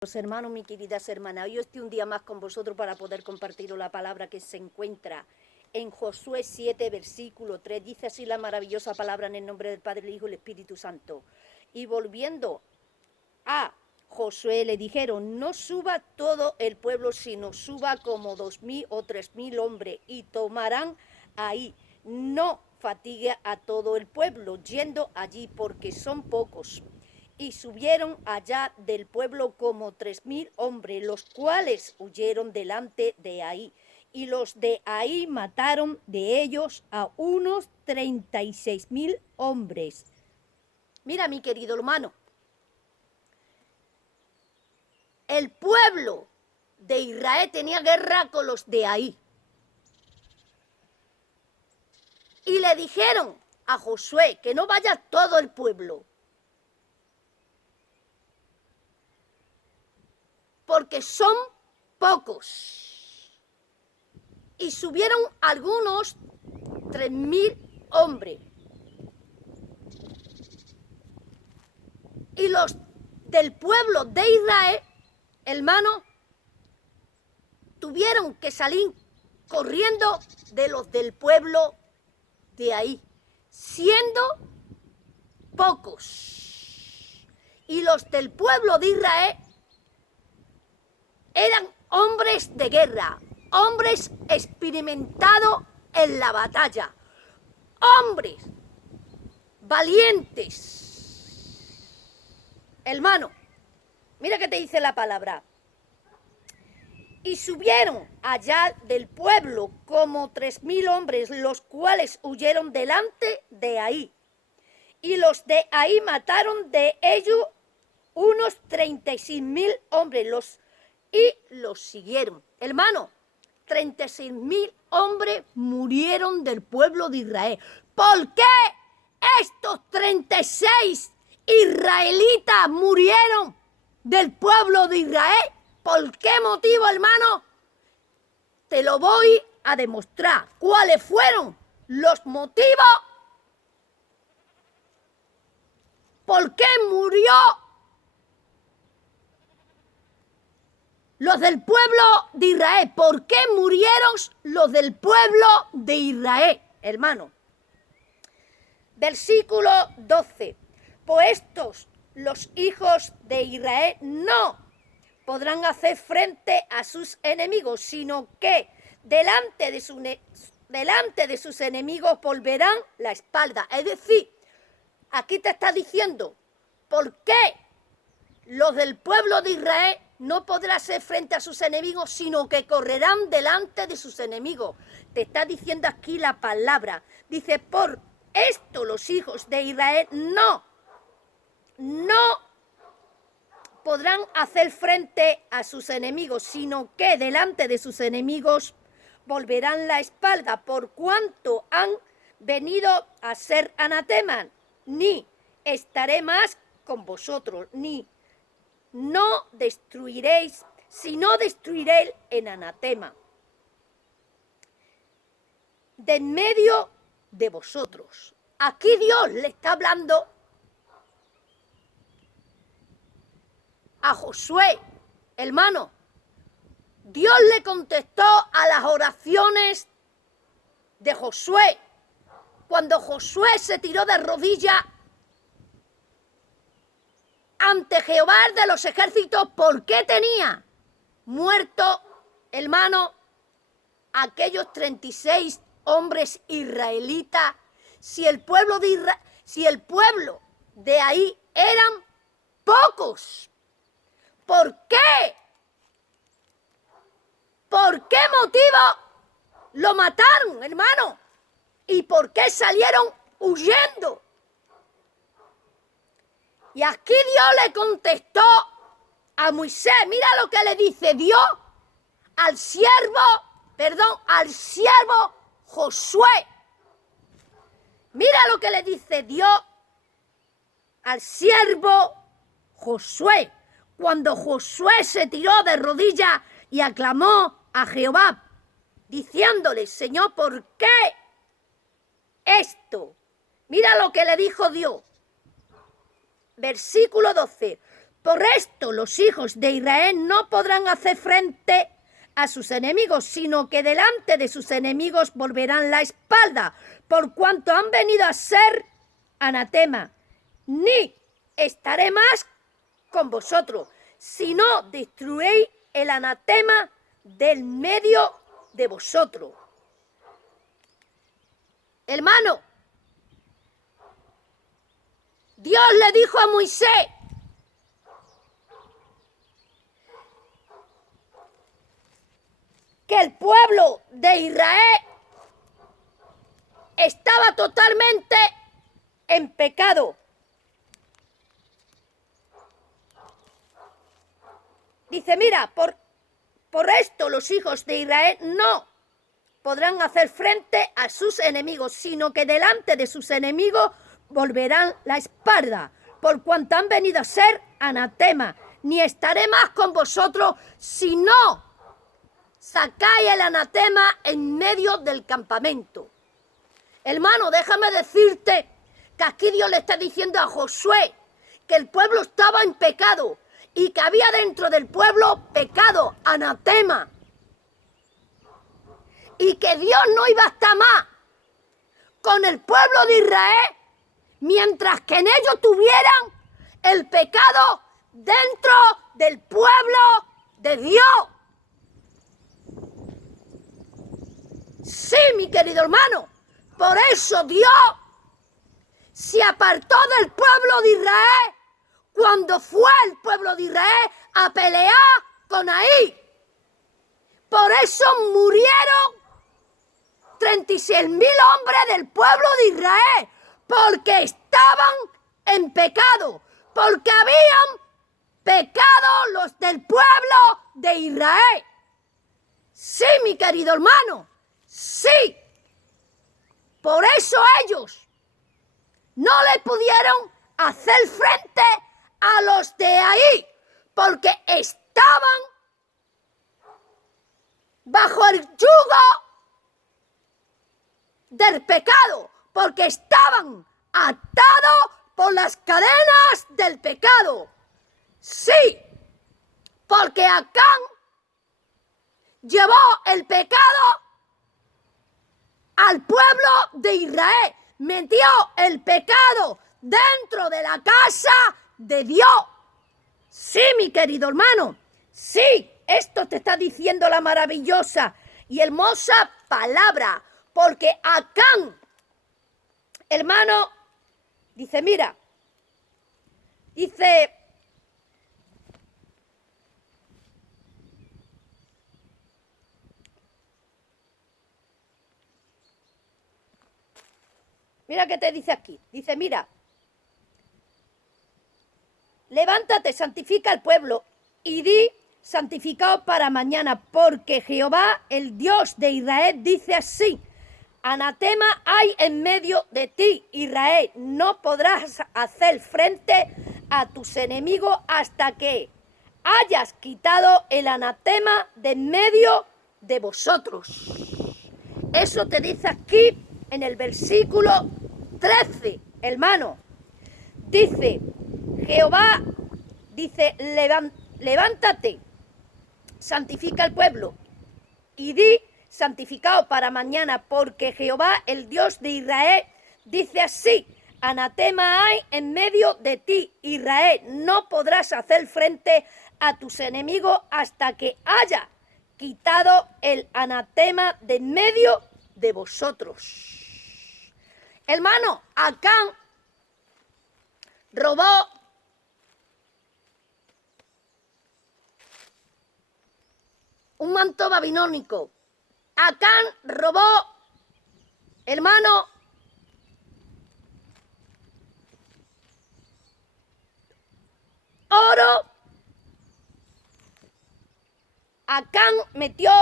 Pues hermanos, mis queridas hermanas, hoy estoy un día más con vosotros para poder compartir la palabra que se encuentra en Josué 7, versículo 3. Dice así la maravillosa palabra en el nombre del Padre, el Hijo y el Espíritu Santo. Y volviendo a Josué le dijeron, no suba todo el pueblo, sino suba como 2,000 o 3,000 hombres y tomarán ahí. No fatigue a todo el pueblo yendo allí porque son pocos. Y subieron allá del pueblo como 3,000 hombres, los cuales huyeron delante de ahí. Y los de ahí mataron de ellos a unos 36,000 hombres. Mira, mi querido hermano, el pueblo de Israel tenía guerra con los de ahí. Y le dijeron a Josué que no vaya todo el pueblo, porque son pocos. Y subieron algunos 3,000 hombres. Y los del pueblo de Israel, hermano, tuvieron que salir corriendo de los del pueblo de ahí, siendo pocos. Y los del pueblo de Israel eran hombres de guerra, hombres experimentados en la batalla, hombres valientes. Hermano, mira que te dice la palabra. Y subieron allá del pueblo como 3,000 hombres, los cuales huyeron delante de ahí. Y los de ahí mataron de ellos unos 36,000 hombres, y los siguieron. Hermano, 36,000 hombres murieron del pueblo de Israel. ¿Por qué estos 36 israelitas murieron del pueblo de Israel? ¿Por qué motivo, hermano? Te lo voy a demostrar. ¿Cuáles fueron los motivos? ¿Por qué murió los del pueblo de Israel? ¿Por qué murieron los del pueblo de Israel, hermano? Versículo 12. Pues estos, los hijos de Israel, no podrán hacer frente a sus enemigos, sino que delante de sus enemigos volverán la espalda. Es decir, aquí te está diciendo, ¿por qué los del pueblo de Israel no podrán hacer frente a sus enemigos, sino que correrán delante de sus enemigos? Te está diciendo aquí la palabra. Dice, por esto los hijos de Israel no podrán hacer frente a sus enemigos, sino que delante de sus enemigos volverán la espalda, por cuanto han venido a ser anatema, ni estaré más con vosotros, ni no destruiréis, sino destruiré en anatema de en medio de vosotros. Aquí Dios le está hablando a Josué, hermano. Dios le contestó a las oraciones de Josué cuando Josué se tiró de rodillas ante Jehová de los ejércitos, porque tenía muerto, hermano, aquellos 36 hombres israelitas, si el pueblo de ahí eran pocos. ¿Por qué? ¿Por qué motivo lo mataron, hermano? ¿Y por qué salieron huyendo? Y aquí Dios le contestó a Moisés. Mira lo que le dice Dios al siervo Josué. Mira lo que le dice Dios al siervo Josué. Cuando Josué se tiró de rodillas y aclamó a Jehová, diciéndole, Señor, ¿por qué esto? Mira lo que le dijo Dios. Versículo 12. Por esto los hijos de Israel no podrán hacer frente a sus enemigos, sino que delante de sus enemigos volverán la espalda, por cuanto han venido a ser anatema. Ni estaré más con vosotros, si no destruéis el anatema del medio de vosotros. Hermano, Dios le dijo a Moisés que el pueblo de Israel estaba totalmente en pecado. Dice, mira, por esto los hijos de Israel no podrán hacer frente a sus enemigos, sino que delante de sus enemigos volverán la espalda, por cuanto han venido a ser anatema. Ni estaré más con vosotros si no sacáis el anatema en medio del campamento. Hermano, déjame decirte que aquí Dios le está diciendo a Josué que el pueblo estaba en pecado y que había dentro del pueblo pecado, anatema, y que Dios no iba a estar más con el pueblo de Israel mientras que en ellos tuvieran el pecado dentro del pueblo de Dios. Sí, mi querido hermano, por eso Dios se apartó del pueblo de Israel cuando fue el pueblo de Israel a pelear con Ahí. Por eso murieron 36.000 hombres del pueblo de Israel, porque estaban en pecado, porque habían pecado los del pueblo de Israel. Sí, mi querido hermano, sí. Por eso ellos no le pudieron hacer frente a los de Ahí, porque estaban bajo el yugo del pecado, porque estaban atados por las cadenas del pecado. Sí, porque Acán llevó el pecado al pueblo de Israel, metió el pecado dentro de la casa de Dios. Sí, mi querido hermano, sí, esto te está diciendo la maravillosa y hermosa palabra, porque Acán, hermano, dice, mira, dice, mira qué te dice aquí, dice, mira, levántate, santifica al pueblo y di, santificado para mañana, porque Jehová, el Dios de Israel, dice así, anatema hay en medio de ti, Israel, no podrás hacer frente a tus enemigos hasta que hayas quitado el anatema de en medio de vosotros. Eso te dice aquí en el versículo 13, hermano. Dice, Jehová, dice, levántate, santifica al pueblo y di, santificado para mañana, porque Jehová, el Dios de Israel, dice así, anatema hay en medio de ti, Israel, no podrás hacer frente a tus enemigos hasta que haya quitado el anatema de en medio de vosotros. Hermano, Acán robó un manto babilónico. Acán robó, hermano, oro. Acán metió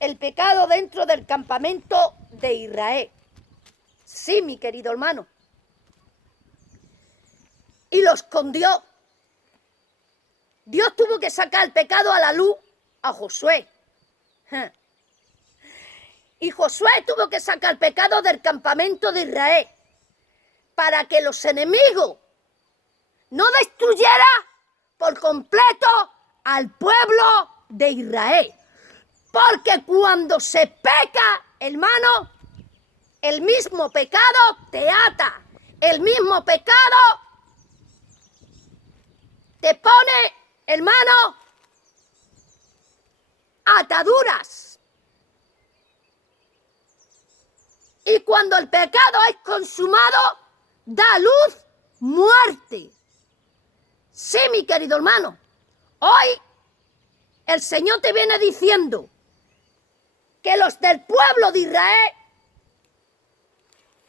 el pecado dentro del campamento de Israel. Sí, mi querido hermano. Y lo escondió. Dios tuvo que sacar el pecado a la luz a Josué. Y Josué tuvo que sacar el pecado del campamento de Israel para que los enemigos no destruyeran por completo al pueblo de Israel. Porque cuando se peca, hermano, el mismo pecado te ata. El mismo pecado te pone, hermano, ataduras. Y cuando el pecado es consumado, da a luz muerte. Sí, mi querido hermano, hoy el Señor te viene diciendo que los del pueblo de Israel,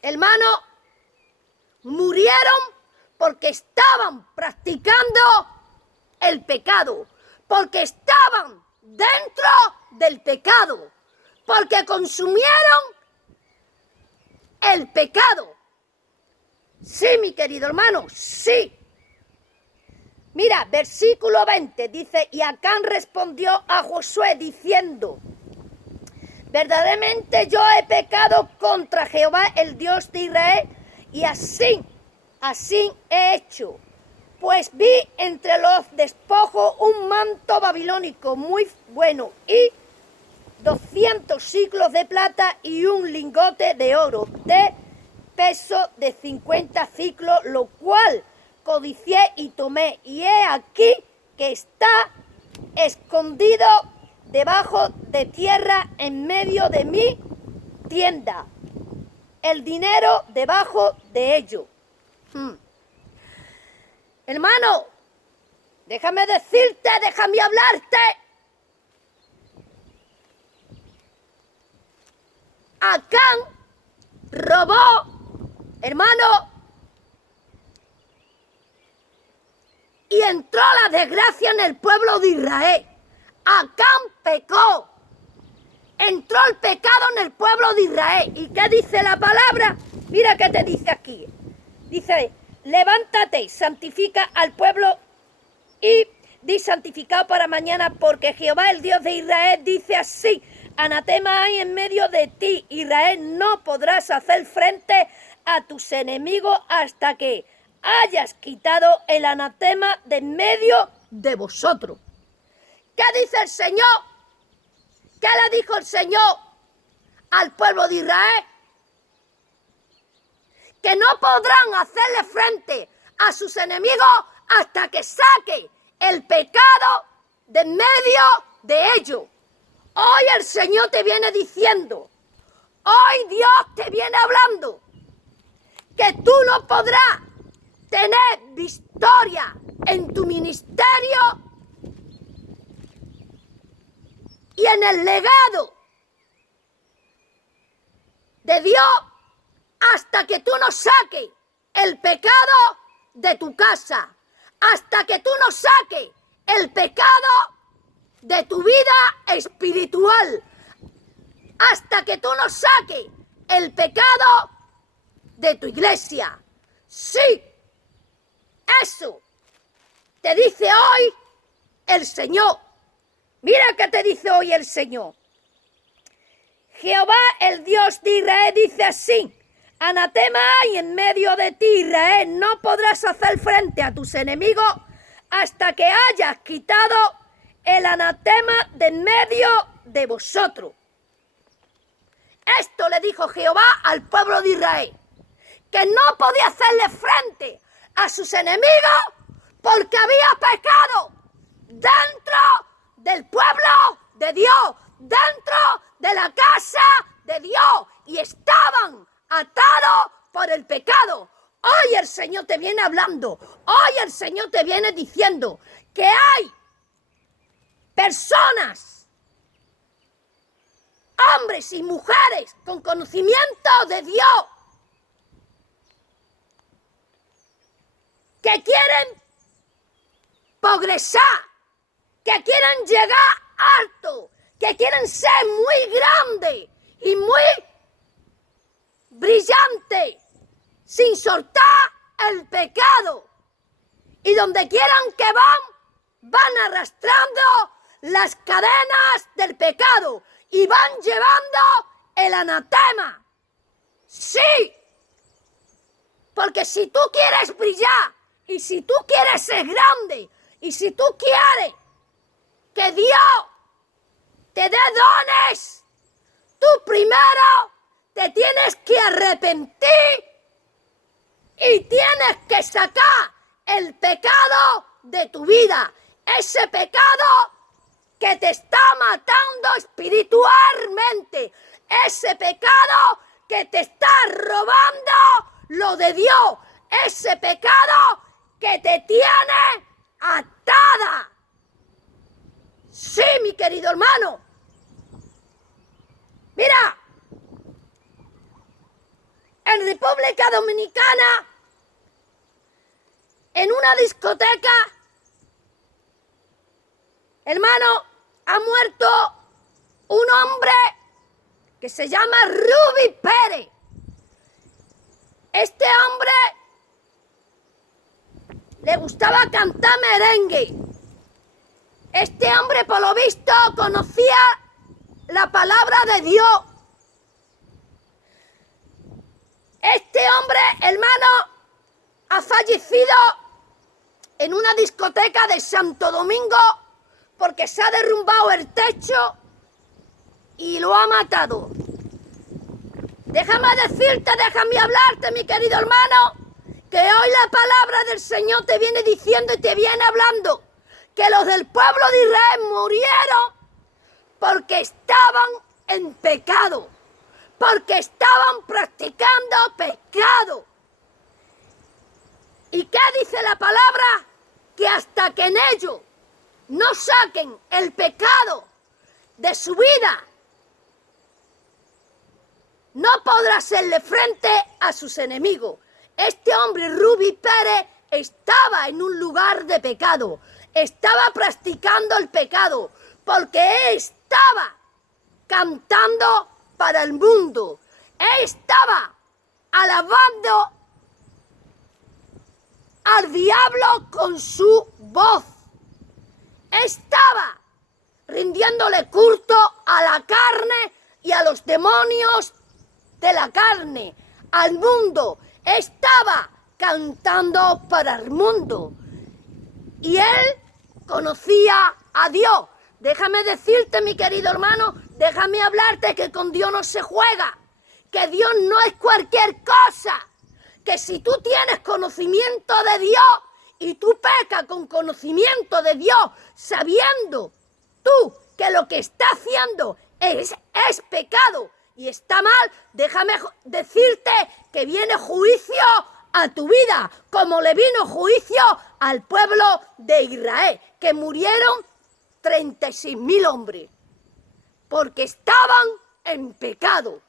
hermano, murieron porque estaban practicando el pecado, porque estaban dentro del pecado, porque consumieron el pecado. Sí, mi querido hermano, sí. Mira, versículo 20 dice, y Acán respondió a Josué diciendo, verdaderamente yo he pecado contra Jehová, el Dios de Israel, y así he hecho. Pues vi entre los despojos un manto babilónico muy bueno y 200 siclos de plata y un lingote de oro de peso de 50 ciclos, lo cual codicié y tomé. Y he aquí que está escondido debajo de tierra en medio de mi tienda. El dinero debajo de ello. Hermano, déjame decirte, déjame hablarte. Acán robó, hermano, y entró la desgracia en el pueblo de Israel. Acán pecó. Entró el pecado en el pueblo de Israel. ¿Y qué dice la palabra? Mira qué te dice aquí. Dice, levántate, santifica al pueblo y di santificado para mañana, porque Jehová, el Dios de Israel, dice así, anatema hay en medio de ti, Israel, no podrás hacer frente a tus enemigos hasta que hayas quitado el anatema de en medio de vosotros. ¿Qué dice el Señor? ¿Qué le dijo el Señor al pueblo de Israel? Que no podrán hacerle frente a sus enemigos hasta que saque el pecado de en medio de ellos. Hoy el Señor te viene diciendo, hoy Dios te viene hablando, que tú no podrás tener victoria en tu ministerio y en el legado de Dios hasta que tú no saques el pecado de tu casa, hasta que tú no saques el pecado de tu vida espiritual, hasta que tú no saques el pecado de tu iglesia. Sí, eso te dice hoy el Señor. Mira qué te dice hoy el Señor. Jehová, el Dios de Israel, dice así, anatema hay en medio de ti, Israel, no podrás hacer frente a tus enemigos hasta que hayas quitado el anatema de en medio de vosotros. Esto le dijo Jehová al pueblo de Israel, que no podía hacerle frente a sus enemigos porque había pecado dentro del pueblo de Dios, dentro de la casa de Dios, y estaban atados por el pecado. Hoy el Señor te viene hablando, hoy el Señor te viene diciendo que hay personas, hombres y mujeres con conocimiento de Dios, que quieren progresar, que quieren llegar alto, que quieren ser muy grandes y muy brillantes, sin soltar el pecado. Y donde quieran que van arrastrando las cadenas del pecado y van llevando el anatema. Sí, porque si tú quieres brillar y si tú quieres ser grande Y si tú quieres que Dios te dé dones, tú primero te tienes que arrepentir y tienes que sacar el pecado de tu vida. Ese pecado que te está matando espiritualmente. Ese pecado que te está robando lo de Dios. Ese pecado que te tiene atada. Sí, mi querido hermano. Mira, en República Dominicana, en una discoteca, hermano, ha muerto un hombre que se llama Ruby Pérez. Este hombre le gustaba cantar merengue. Este hombre, por lo visto, conocía la palabra de Dios. Este hombre, hermano, ha fallecido en una discoteca de Santo Domingo porque se ha derrumbado el techo y lo ha matado. Déjame decirte, déjame hablarte, mi querido hermano, que hoy la palabra del Señor te viene diciendo y te viene hablando que los del pueblo de Israel murieron porque estaban en pecado, porque estaban practicando pecado. ¿Y qué dice la palabra? Que hasta que en ellos no saquen el pecado de su vida, no podrá hacerle frente a sus enemigos. Este hombre, Ruby Pérez, estaba en un lugar de pecado, estaba practicando el pecado, porque estaba cantando para el mundo, estaba alabando al diablo con su voz, estaba rindiéndole culto a la carne y a los demonios de la carne, al mundo, estaba cantando para el mundo. Y él conocía a Dios. Déjame decirte, mi querido hermano, déjame hablarte que con Dios no se juega, que Dios no es cualquier cosa, que si tú tienes conocimiento de Dios y tú pecas con conocimiento de Dios, sabiendo tú que lo que está haciendo es pecado y está mal, déjame decirte que viene juicio a tu vida, como le vino juicio al pueblo de Israel, que murieron 36.000 hombres, porque estaban en pecado.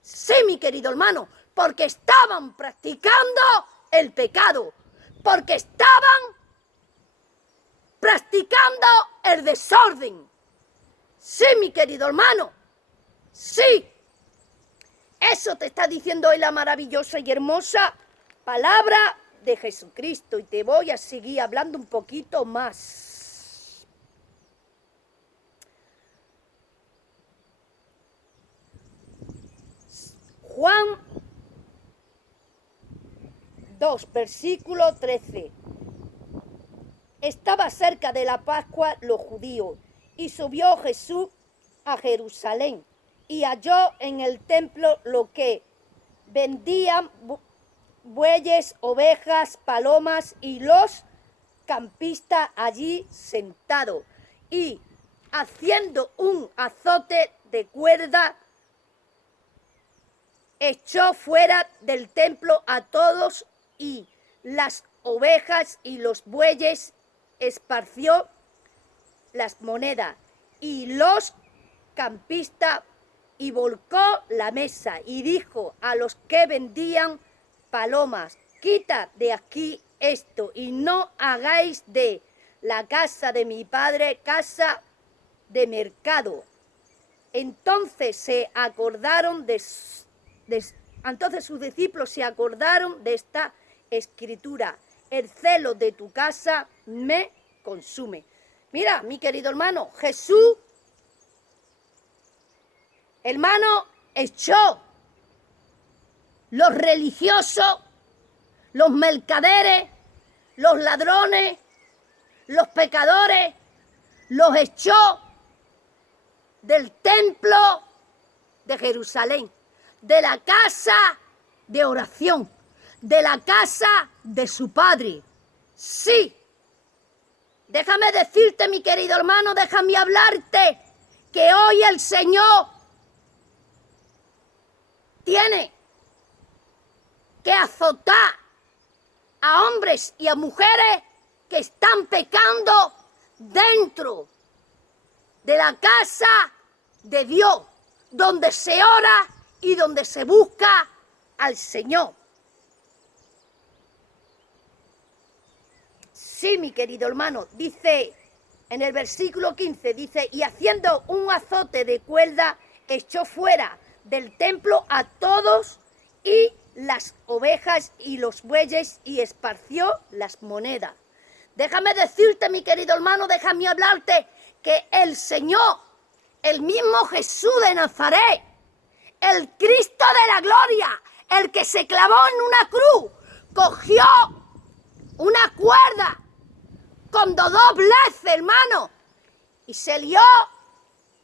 Sí, mi querido hermano, porque estaban practicando el pecado, porque estaban practicando el desorden. Sí, mi querido hermano, sí. Eso te está diciendo hoy la maravillosa y hermosa palabra de Jesucristo. Y te voy a seguir hablando un poquito más. Juan 2, versículo 13. Estaba cerca de la Pascua los judíos, y subió Jesús a Jerusalén, y halló en el templo lo que vendían bueyes, ovejas, palomas, y los campistas allí sentados, y haciendo un azote de cuerda, echó fuera del templo a todos, y las ovejas y los bueyes esparció las monedas, y los campistas, y volcó la mesa, y dijo a los que vendían palomas: quitad de aquí esto, y no hagáis de la casa de mi padre casa de mercado. Entonces sus discípulos se acordaron de esta escritura: el celo de tu casa me consume. Mira, mi querido hermano, Jesús, hermano, echó los religiosos, los mercaderes, los ladrones, los pecadores, los echó del templo de Jerusalén, de la casa de oración, de la casa de su padre. Sí, déjame decirte, mi querido hermano, déjame hablarte, que hoy el Señor tiene que azotar a hombres y a mujeres que están pecando dentro de la casa de Dios, donde se ora y donde se busca al Señor. Sí, mi querido hermano, dice en el versículo 15, dice, y haciendo un azote de cuerda, echó fuera del templo a todos y las ovejas y los bueyes y esparció las monedas. Déjame decirte, mi querido hermano, déjame hablarte, que el Señor, el mismo Jesús de Nazaret, el Cristo de la gloria, el que se clavó en una cruz, cogió una cuerda con dobleces, hermano, y se lió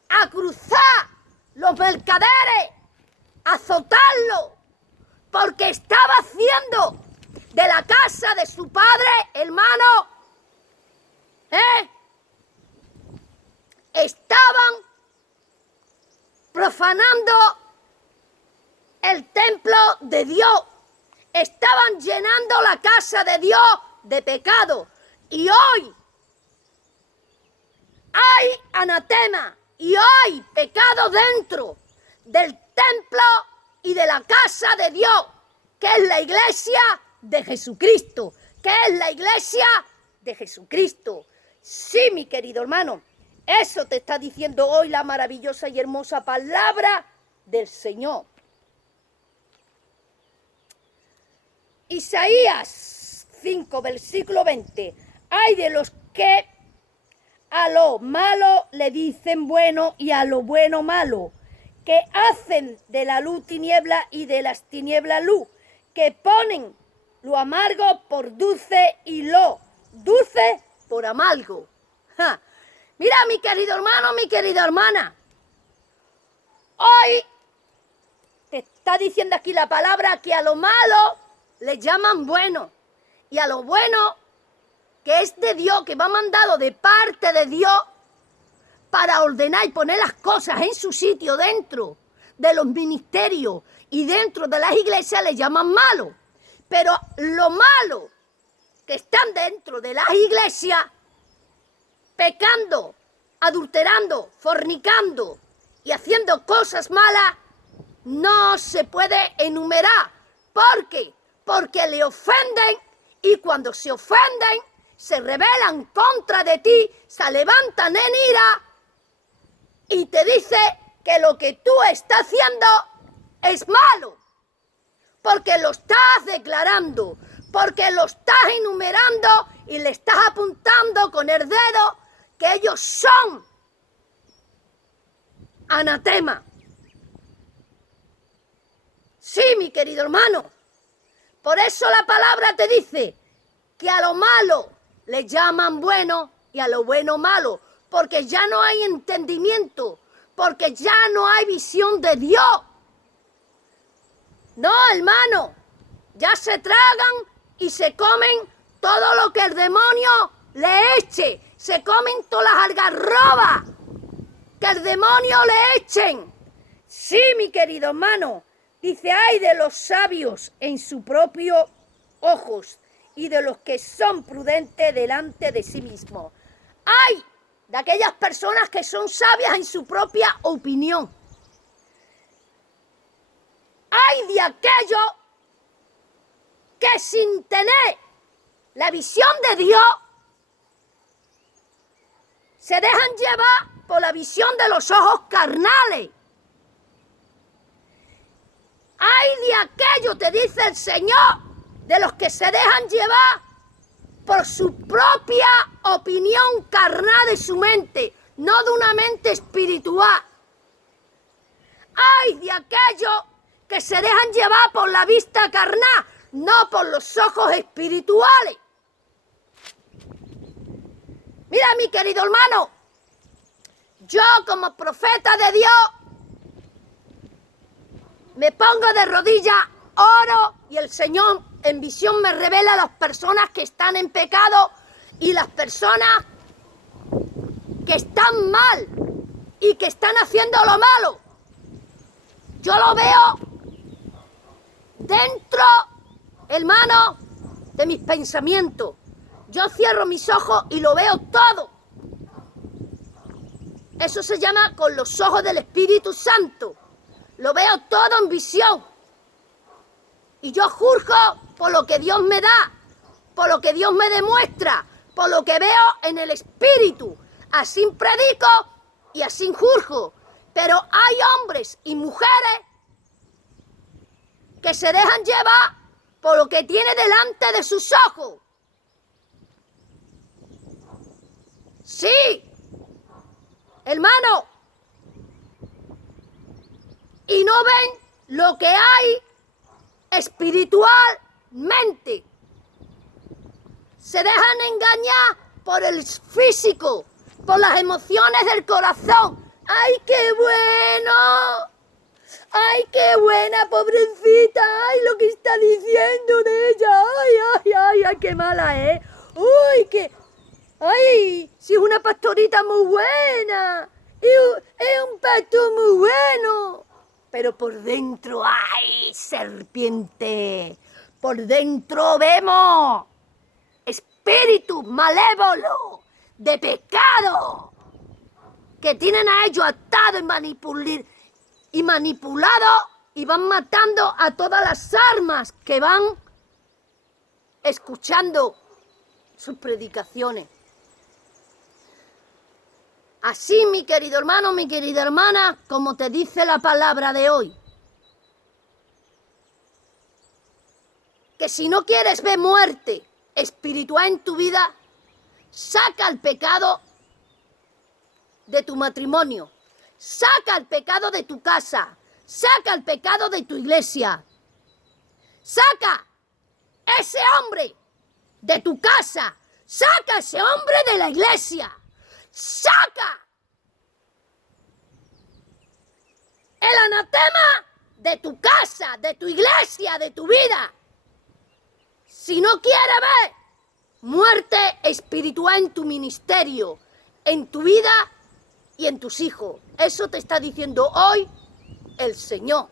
a cruzar los mercaderes, a azotarlo, porque estaba haciendo de la casa de su padre, hermano, estaban profanando el templo de Dios, estaban llenando la casa de Dios de pecado. Y hoy hay anatema y hay pecado dentro del templo y de la casa de Dios, que es la iglesia de Jesucristo, que es la iglesia de Jesucristo. Sí, mi querido hermano, eso te está diciendo hoy la maravillosa y hermosa palabra del Señor. Isaías 5, versículo 20. Hay de los que a lo malo le dicen bueno y a lo bueno malo, que hacen de la luz tiniebla y de las tinieblas luz, que ponen lo amargo por dulce y lo dulce por amargo. ¡Ja! Mira, mi querido hermano, mi querida hermana, hoy te está diciendo aquí la palabra que a lo malo le llaman bueno y a lo bueno, que es de Dios, que va mandado de parte de Dios para ordenar y poner las cosas en su sitio dentro de los ministerios y dentro de las iglesias, le llaman malo. Pero lo malo que están dentro de las iglesias, pecando, adulterando, fornicando y haciendo cosas malas, no se puede enumerar. ¿Por qué? Porque le ofenden, y cuando se ofenden, se rebelan contra de ti, se levantan en ira y te dice que lo que tú estás haciendo es malo, porque lo estás declarando, porque lo estás enumerando y le estás apuntando con el dedo que ellos son anatema. Sí, mi querido hermano, por eso la palabra te dice que a lo malo le llaman bueno y a lo bueno malo, porque ya no hay entendimiento, porque ya no hay visión de Dios. No, hermano, ya se tragan y se comen todo lo que el demonio le eche, se comen todas las algarrobas que el demonio le echen. Sí, mi querido hermano, dice, ay de los sabios en su propio ojos y de los que son prudentes delante de sí mismos. Ay de aquellas personas que son sabias en su propia opinión. Ay de aquellos que sin tener la visión de Dios se dejan llevar por la visión de los ojos carnales. Ay de aquello, te dice el Señor, de los que se dejan llevar por su propia opinión carnal de su mente, no de una mente espiritual. Ay de aquellos que se dejan llevar por la vista carnal, no por los ojos espirituales. Mira, mi querido hermano, yo como profeta de Dios me pongo de rodillas, oro y el Señor en visión me revela a las personas que están en pecado y las personas que están mal y que están haciendo lo malo. Yo lo veo dentro, hermano, de mis pensamientos. Yo cierro mis ojos y lo veo todo. Eso se llama con los ojos del Espíritu Santo. Lo veo todo en visión. Y yo juzgo por lo que Dios me da, por lo que Dios me demuestra, por lo que veo en el Espíritu. Así predico y así juzgo. Pero hay hombres y mujeres que se dejan llevar por lo que tiene delante de sus ojos. Sí, hermano. Y no ven lo que hay espiritualmente. Se dejan engañar por el físico, por las emociones del corazón. ¡Ay, qué bueno! ¡Ay, qué buena, pobrecita! ¡Ay, lo que está diciendo de ella! ¡Ay, ay, ay, ay, qué mala es! ¡Uy, qué! ¡Ay, si es una pastorita muy buena! ¡Es un pastor muy bueno! Pero por dentro, ¡ay, serpiente! Por dentro vemos espíritus malévolos de pecado que tienen a ellos atados y manipulados y van matando a todas las almas que van escuchando sus predicaciones. Así, mi querido hermano, mi querida hermana, como te dice la palabra de hoy, que si no quieres ver muerte espiritual en tu vida, saca el pecado de tu matrimonio, saca el pecado de tu casa, saca el pecado de tu iglesia, saca ese hombre de tu casa, saca ese hombre de la iglesia, saca el anatema de tu casa, de tu iglesia, de tu vida. Si no quieres ver muerte espiritual en tu ministerio, en tu vida y en tus hijos. Eso te está diciendo hoy el Señor.